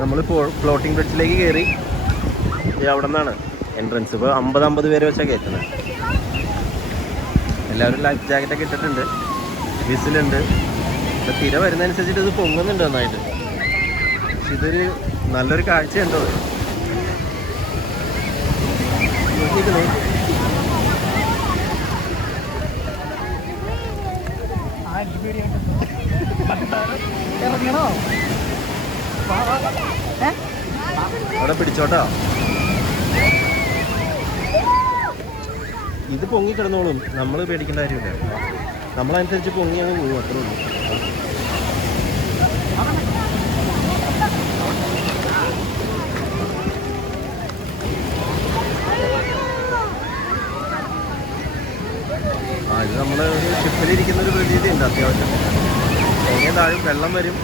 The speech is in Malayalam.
നമ്മളിപ്പോൾ ഫ്ലോട്ടിംഗ് ബ്രിഡ്ജിലേക്ക് കയറി. അവിടെ നിന്നാണ് എൻട്രൻസ്. ഇപ്പോൾ 50 പേര് വെച്ചാൽ കയറ്റുന്നത്. എല്ലാവരും ലൈഫ് ജാക്കറ്റൊക്കെ ഇട്ടിട്ടുണ്ട്. വിസിലുണ്ട്. ഇപ്പം തിര വരുന്നതനുസരിച്ചിട്ട് ഇത് പൊങ്ങുന്നുണ്ട് നന്നായിട്ട്. പക്ഷെ ഇതൊരു നല്ലൊരു കാഴ്ചയുണ്ടോ നോക്കിയിരിക്കുന്നേ. അവിടെ പിടിച്ചോട്ടോ. ഇത് പൊങ്ങി കിടന്നോളും, നമ്മൾ പേടിക്കേണ്ട കാര്യമില്ല. നമ്മളനുസരിച്ച് പൊങ്ങി അങ്ങ് പോകും, അത്രേ ഉള്ളൂ. ഇത് നമ്മൾ ഒരു ഷിപ്പിലിരിക്കുന്ന ഒരു പ്രതീതി ഉണ്ട്. അത്യാവശ്യം എങ്ങനെ താഴും, വെള്ളം വരും.